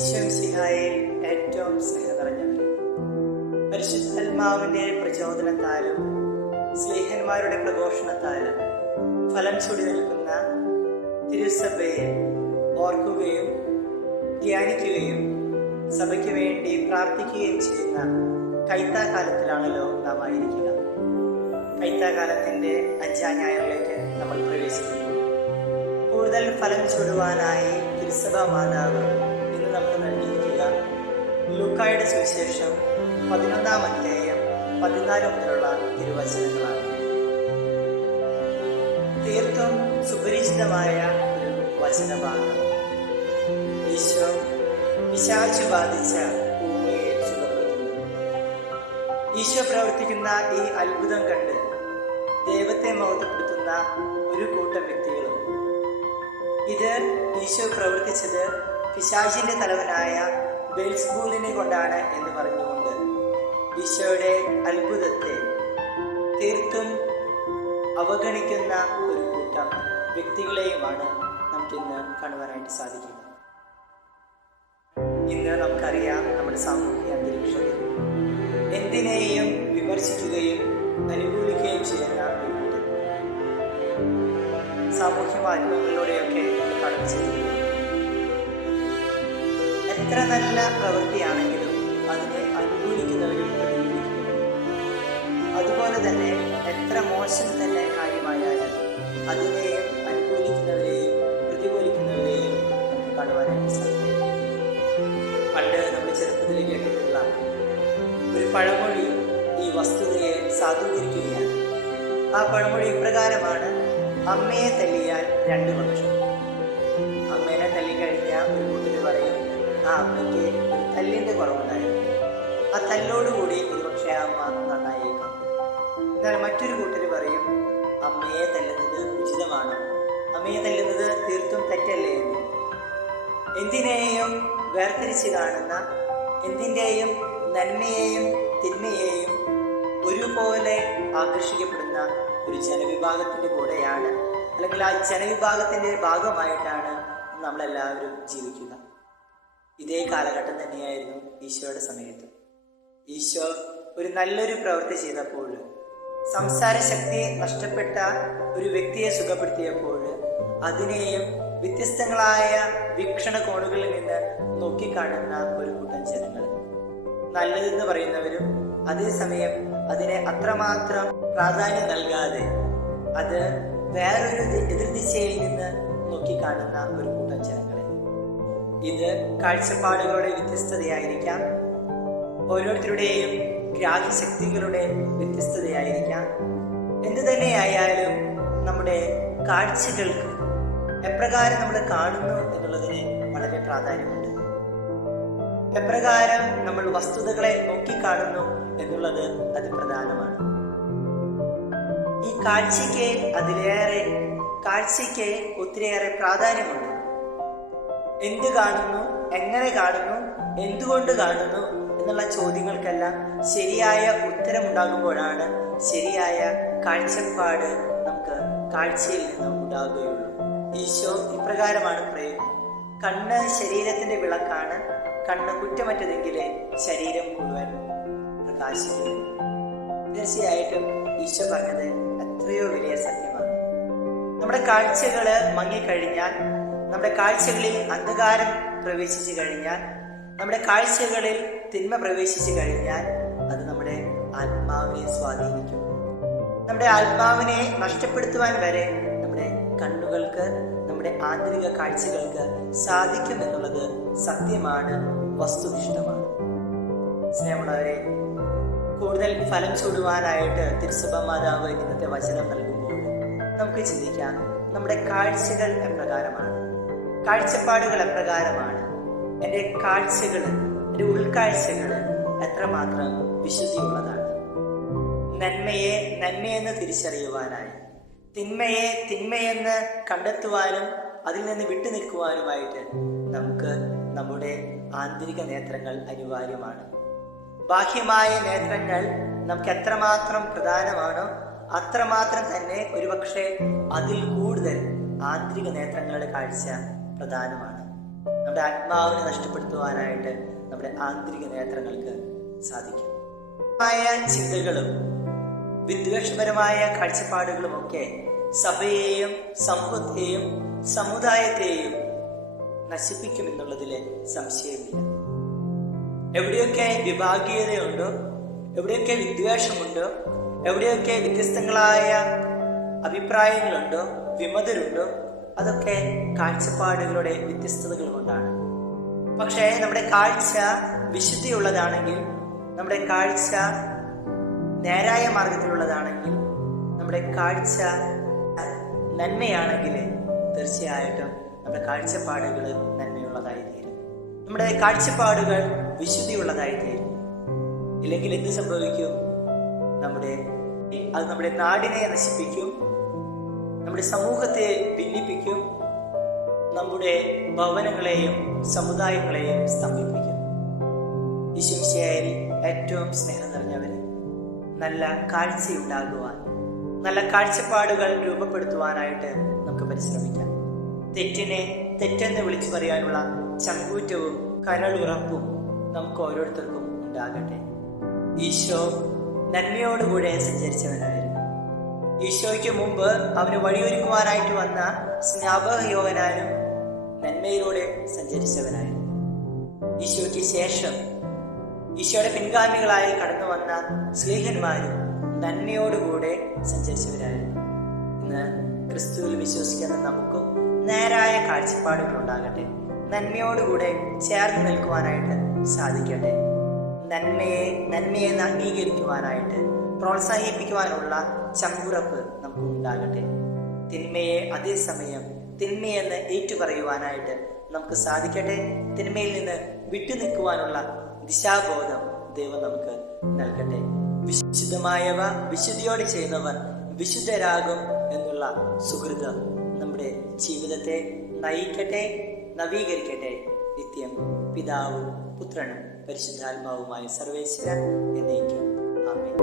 ഈശോമിശിഹായിൽ ഏറ്റവും സ്നേഹം നിറഞ്ഞവരെ, പരിശുദ്ധാത്മാവിന്റെ പ്രചോദനത്താലും സ്നേഹന്മാരുടെ പ്രഘോഷണത്താലും ഫലം ചൂടി നിൽക്കുന്ന തിരുസഭയെ ഓർക്കുകയും ധ്യാനിക്കുകയും സഭയ്ക്ക് വേണ്ടി പ്രാർത്ഥിക്കുകയും ചെയ്യുന്ന കൈത്താകാലത്തിലാണല്ലോ നാം ആയിരിക്കുക. കൈത്താകാലത്തിന്റെ 5ാം ഞായറിലേക്ക് നമ്മൾ പ്രവേശിക്കുന്നു. കൂടുതൽ ഫലം ചൂടുവാനായി തിരുസഭാ മാതാവ് ഇന്ന് നമുക്ക് നൽകിയിരിക്കുക ലൂക്കായുടെ സുവിശേഷം 11-ാം അധ്യായം 14 മുതലുള്ള തിരുവചനങ്ങളാണ്. തീർത്തും സുപരിചിതമായ ഒരു വചനഭാഗം. ഈശോ പിശാച് ബാധിച്ച ഭൂമിയെ സുഖപ്പെടുത്തുന്നു. ഈശോ പ്രവർത്തിക്കുന്ന ഈ അത്ഭുതം കണ്ട് ദൈവത്തെ മഹത്വപ്പെടുത്തുന്ന ഒരു കൂട്ടം വ്യക്തികളും ഇത് ഈശോ പ്രവർത്തിച്ചത് പിശാചിന്റെ തലവനായ ബെൽസെബൂലിനെ കൊണ്ടാണ് എന്ന് പറഞ്ഞുകൊണ്ട് ഈശോയുടെ അത്ഭുതത്തെ തീർത്തും അവഗണിക്കുന്ന ഒരു കൂട്ടം വ്യക്തികളെയുമാണ് നമുക്കിന്ന് കാണുവാനായിട്ട് സാധിക്കുക. ഇന്ന് നമുക്കറിയാം, നമ്മുടെ സാമൂഹിക അന്തരീക്ഷത്തിൽ എന്തിനേയും വിമർശിക്കുകയും അനുകൂലിക്കുകയും ചെയ്യുന്ന ഒരു കൂട്ടം സാമൂഹ്യ മാധ്യമങ്ങളിലൂടെയൊക്കെ കടന്നു ചെയ്യുന്നു. എത്ര നല്ല പ്രവൃത്തിയാണെങ്കിലും അതിനെ അനുകൂലിക്കുന്നവരും പ്രതികൂലിക്കുന്നവരും, അതുപോലെ തന്നെ എത്ര മോശം തന്നെ കാര്യമായാലും അതിനെയും അനുകൂലിക്കുന്നവരെയും പ്രതികൂലിക്കുന്നവരെയും നമുക്ക് കാണുവാനായിട്ട് സാധിക്കും. പണ്ട് നമ്മൾ ചെറുപ്പത്തിൽ കേട്ടിട്ടുള്ള ഒരു പഴമൊഴി ഈ വസ്തുതയെ സാധൂകരിക്കുകയാണ്. ആ പഴമൊഴി ഇപ്രകാരമാണ്: അമ്മയെ തല്ലിയാൽ 2 പക്ഷം. അമ്മേനെ തല്ലിക്കഴിഞ്ഞാൽ ഒരു കൂട്ടര് പറയും ആ അമ്മയ്ക്ക് ഒരു തല്ലിന്റെ കുറവുണ്ടായിരുന്നു, ആ തല്ലോടുകൂടി ഒരുപക്ഷെ അമ്മ നന്നായേക്കാം. എന്നാൽ മറ്റൊരു കൂട്ടര് പറയും അമ്മയെ തല്ലുന്നത് ഉചിതമാണ്, അമ്മയെ തല്ലുന്നത് തീർത്തും തെറ്റല്ലേ എന്ന്. എന്തിനേയും വേർതിരിച്ച് കാണുന്ന, എന്തിൻ്റെയും നന്മയെയും തിന്മയെയും ഒരുപോലെ ആകർഷിക്കപ്പെടുന്ന ഒരു ജനവിഭാഗത്തിൻ്റെ കൂടെയാണ്, അല്ലെങ്കിൽ ആ ജനവിഭാഗത്തിൻ്റെ ഭാഗമായിട്ടാണ് നമ്മളെല്ലാവരും ജീവിക്കുക. ഇതേ കാലഘട്ടം തന്നെയായിരുന്നു ഈശോയുടെ സമയത്ത്. ഈശോ ഒരു നല്ലൊരു പ്രവൃത്തി ചെയ്തപ്പോൾ, സംസാരശക്തി നഷ്ടപ്പെട്ട ഒരു വ്യക്തിയെ സുഖപ്പെടുത്തിയപ്പോൾ അതിനെയും വ്യത്യസ്തങ്ങളായ വീക്ഷണകോണുകളിൽ നിന്ന് നോക്കിക്കാണുന്ന ഒരു കൂട്ടം ജനങ്ങൾ, നല്ലതെന്ന് പറയുന്നവരും അതേസമയം അതിനെ അത്രമാത്രം പ്രാധാന്യം നൽകാതെ അത് വേറൊരു എതിർദിശയിൽ നിന്ന് നോക്കിക്കാണുന്ന ഒരു കൂട്ടം ജനങ്ങളെ. ഇത് കാഴ്ചപ്പാടുകളുടെ വ്യത്യസ്തതയായിരിക്കാം, ഓരോരുത്തരുടെയും ഗ്രാഹ്യശക്തികളുടെ വ്യത്യസ്തതയായിരിക്കാം. എന്തു തന്നെയായാലും നമ്മുടെ കാഴ്ചകൾക്ക് എപ്രകാരം നമ്മൾ കാണുന്നു എന്നുള്ളതിന് വളരെ പ്രാധാന്യമുണ്ട്. എപ്രകാരം നമ്മൾ വസ്തുതകളെ നോക്കിക്കാണുന്നു എന്നുള്ളത് അതിപ്രധാനമാണ്. ഈ കാഴ്ചയ്ക്ക് ഒത്തിരിയേറെ പ്രാധാന്യമുണ്ട്. എന്ത് കാണുന്നു, എങ്ങനെ കാണുന്നു, എന്തുകൊണ്ട് കാണുന്നു എന്നുള്ള ചോദ്യങ്ങൾക്കെല്ലാം ശരിയായ ഉത്തരമുണ്ടാകുമ്പോഴാണ് ശരിയായ കാഴ്ചപ്പാട് നമുക്ക് കാഴ്ചയിൽ നിന്ന് ഉണ്ടാകുകയുള്ളൂ. ഈശോ ഇപ്രകാരമാണ് പറയുന്നത്: കണ്ണ് ശരീരത്തിന്റെ വിളക്കാണ്, കണ്ണ് കുറ്റമറ്റതെങ്കിലേ ശരീരം മുഴുവൻ പ്രകാശിക്കുന്നു. തീർച്ചയായിട്ടും ഈശോ പറഞ്ഞത് എത്രയോ വലിയ സത്യമാണ്. നമ്മുടെ കാഴ്ചകള് മങ്ങിക്കഴിഞ്ഞാൽ, നമ്മുടെ കാഴ്ചകളിൽ അന്ധകാരം പ്രവേശിച്ചു കഴിഞ്ഞാൽ, നമ്മുടെ കാഴ്ചകളിൽ തിന്മ പ്രവേശിച്ചു കഴിഞ്ഞാൽ അത് നമ്മുടെ ആത്മാവിനെ സ്വാധീനിക്കും. നമ്മുടെ ആത്മാവിനെ നഷ്ടപ്പെടുത്തുവാൻ വരെ നമ്മുടെ കണ്ണുകൾക്ക്, നമ്മുടെ ആന്തരിക കാഴ്ചകൾക്ക് സാധിക്കും എന്നുള്ളത് സത്യമാണ്, വസ്തുനിഷ്ഠമാണ്. സ്നേഹമുള്ളവരെ, കൂടുതൽ ഫലം ചൂടുവാനായിട്ട് തിരുസഭാ മാതാവ് ഇന്നത്തെ വചനം നൽകുമ്പോൾ നമുക്ക് ചിന്തിക്കാം, നമ്മുടെ കാഴ്ചകൾ എപ്രകാരമാണ്, കാഴ്ചപ്പാടുകൾ എപ്രകാരമാണ്, എൻ്റെ കാഴ്ചകൾ, എൻ്റെ ഉൾക്കാഴ്ചകൾ എത്രമാത്രം വിശുദ്ധിയുള്ളതാണ്. നന്മയെ നന്മയെന്ന് തിരിച്ചറിയുവാനായി, തിന്മയെ തിന്മയെന്ന് കണ്ടെത്തുവാനും അതിൽ നിന്ന് വിട്ടുനിൽക്കുവാനുമായിട്ട് നമുക്ക് നമ്മുടെ ആന്തരിക നേത്രങ്ങൾ അനിവാര്യമാണ്. ബാഹ്യമായ നേത്രങ്ങൾ നമുക്ക് എത്രമാത്രം പ്രധാനമാണോ അത്രമാത്രം തന്നെ ഒരുപക്ഷെ അതിൽ കൂടുതൽ ആന്തരിക നേത്രങ്ങളുടെ കാഴ്ച പ്രധാനമാണ്. നമ്മുടെ ആത്മാവിനെ നഷ്ടപ്പെടുത്തുവാനായിട്ട് നമ്മുടെ ആന്തരിക നേത്രങ്ങൾക്ക് സാധിക്കും. ചിന്തകളും വിദ്വേഷപരമായ കാഴ്ചപ്പാടുകളും ഒക്കെ സഭയെയും സമൂഹത്തെയും സമുദായത്തെയും നശിപ്പിക്കുമെന്നുള്ളതിൽ സംശയമില്ല. എവിടെയൊക്കെ വിഭാഗീയതയുണ്ടോ, എവിടെയൊക്കെ വിദ്വേഷമുണ്ടോ, എവിടെയൊക്കെ വ്യത്യസ്തങ്ങളായ അഭിപ്രായങ്ങളുണ്ടോ, വിമതരുണ്ടോ, അതൊക്കെ കാഴ്ചപ്പാടുകളുടെ വ്യത്യസ്തതകൾ കൊണ്ടാണ്. പക്ഷേ നമ്മുടെ കാഴ്ച വിശുദ്ധിയുള്ളതാണെങ്കിൽ, നമ്മുടെ കാഴ്ച നേരായ മാർഗത്തിലുള്ളതാണെങ്കിൽ, നമ്മുടെ കാഴ്ച നന്മയാണെങ്കിൽ തീർച്ചയായിട്ടും നമ്മുടെ കാഴ്ചപ്പാടുകൾ നന്മയുള്ളതായി തീരും. നമ്മുടെ കാഴ്ചപ്പാടുകൾ വിശുദ്ധിയുള്ളതായി തീരും. ഇല്ലെങ്കിൽ എന്ത് സംഭവിക്കും? അത് നമ്മുടെ നാടിനെ നശിപ്പിക്കും, നമ്മുടെ സമൂഹത്തെ ഭിന്നിപ്പിക്കും, നമ്മുടെ ഭവനങ്ങളെയും സമുദായങ്ങളെയും സ്തംഭിപ്പിക്കും. ഈശോമിശിഹായിൽ ഏറ്റവും സ്നേഹം നിറഞ്ഞവരെ, നല്ല കാഴ്ചയുണ്ടാകുവാൻ, നല്ല കാഴ്ചപ്പാടുകൾ രൂപപ്പെടുത്തുവാനായിട്ട് നമുക്ക് പരിശ്രമിക്കാം. തെറ്റിനെ തെറ്റെന്ന് വിളിച്ചു പറയാനുള്ള ചങ്കൂറ്റവും കരളുറപ്പും നമുക്ക് ഓരോരുത്തർക്കും ഉണ്ടാകട്ടെ. ഈശോ നന്മയോടുകൂടെ സഞ്ചരിച്ചവനായിരുന്നു. ഈശോയ്ക്ക് മുമ്പ് അവന് വഴിയൊരുക്കുവാനായിട്ട് വന്ന സ്നാപക യോഹന്നാനും നന്മയിലൂടെ സഞ്ചരിച്ചവനായിരുന്നു. ഈശോയ്ക്ക് ശേഷം ഈശോയുടെ പിൻഗാമികളായി കടന്നു വന്ന സ്ലീഹന്മാരും നന്മയോടുകൂടെ സഞ്ചരിച്ചവരായിരുന്നു. ഇന്ന് ക്രിസ്തുവിൽ വിശ്വസിക്കുന്ന നമുക്കും നേരായ കാഴ്ചപ്പാടുകൾ ഉണ്ടാകട്ടെ. നന്മയോടുകൂടെ ചേർന്ന് നിൽക്കുവാനായിട്ട് സാധിക്കട്ടെ. നന്മയെ അംഗീകരിക്കുവാനായിട്ട് പ്രോത്സാഹിപ്പിക്കുവാനുള്ള ചങ്കുറപ്പ് നമുക്ക് ഉണ്ടാകട്ടെ. തിന്മയെ അതേസമയം തിന്മയെന്ന് ഏറ്റുപറയുവാനായിട്ട് നമുക്ക് സാധിക്കട്ടെ. തിന്മയിൽ നിന്ന് വിട്ടുനിൽക്കുവാനുള്ള ദിശാബോധം ദൈവം നമുക്ക് നൽകട്ടെ. വിശുദ്ധമായവ വിശുദ്ധിയോടെ ചെയ്യുന്നവർ വിശുദ്ധരാകും എന്നുള്ള സുഹൃതം നമ്മുടെ ജീവിതത്തെ നയിക്കട്ടെ, നവീകരിക്കട്ടെ. നിത്യം പിതാവും പുത്രനും പരിശുദ്ധാത്മാവുമായ സർവേശ്വരൻ എന്നേക്കും. ആമേൻ.